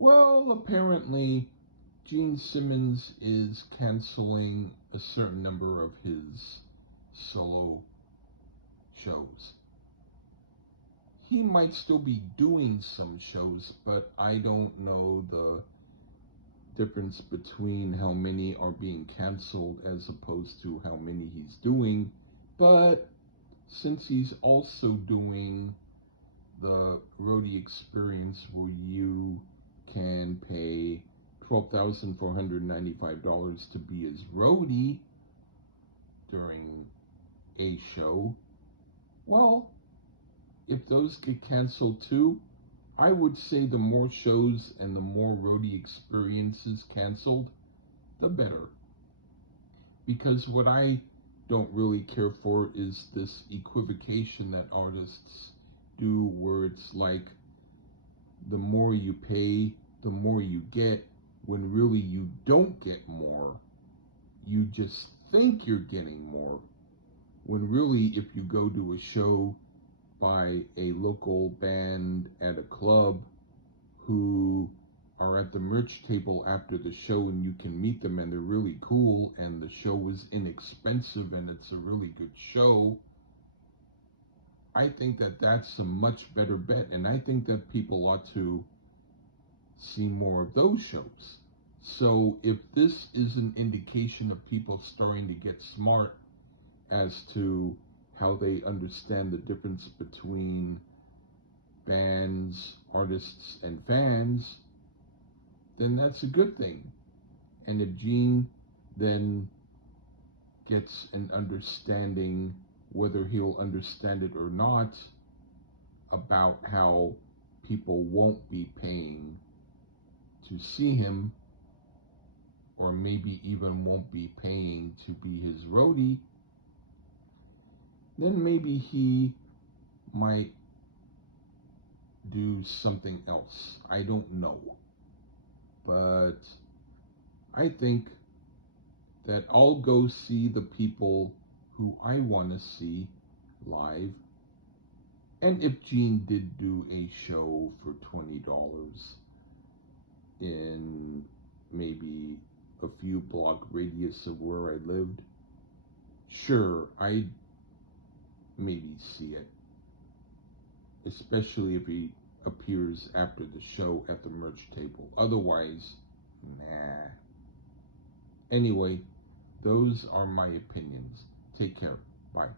Well, apparently, Gene Simmons is canceling a certain number of his solo shows. He might still be doing some shows, but I don't know the difference between how many are being canceled as opposed to how many he's doing. But since he's also doing the roadie experience where you can pay $12,495 to be his roadie during a show, well, if those get canceled too, I would say the more shows and the more roadie experiences canceled, the better. Because what I don't really care for is this equivocation that artists do, where it's like the more you pay, the more you get, when really you don't get more. You just think you're getting more, when really, if you go to a show by a local band at a club who are at the merch table after the show and you can meet them and they're really cool and the show is inexpensive and it's a really good show, I think that that's a much better bet, and I think that people ought to see more of those shows. So if this is an indication of people starting to get smart as to how they understand the difference between bands, artists, and fans, then that's a good thing. And if Gene then gets an understanding, whether he'll understand it or not, about how people won't be paying to see him, or maybe even won't be paying to be his roadie, then maybe he might do something else. I don't know. But I think that I'll go see the people who I want to see live. And if Gene did do a show for $20 in maybe a few block radius of where I lived, sure, I'd maybe see it. Especially if he appears after the show at the merch table. Otherwise, nah. Anyway, those are my opinions. Take care. Bye.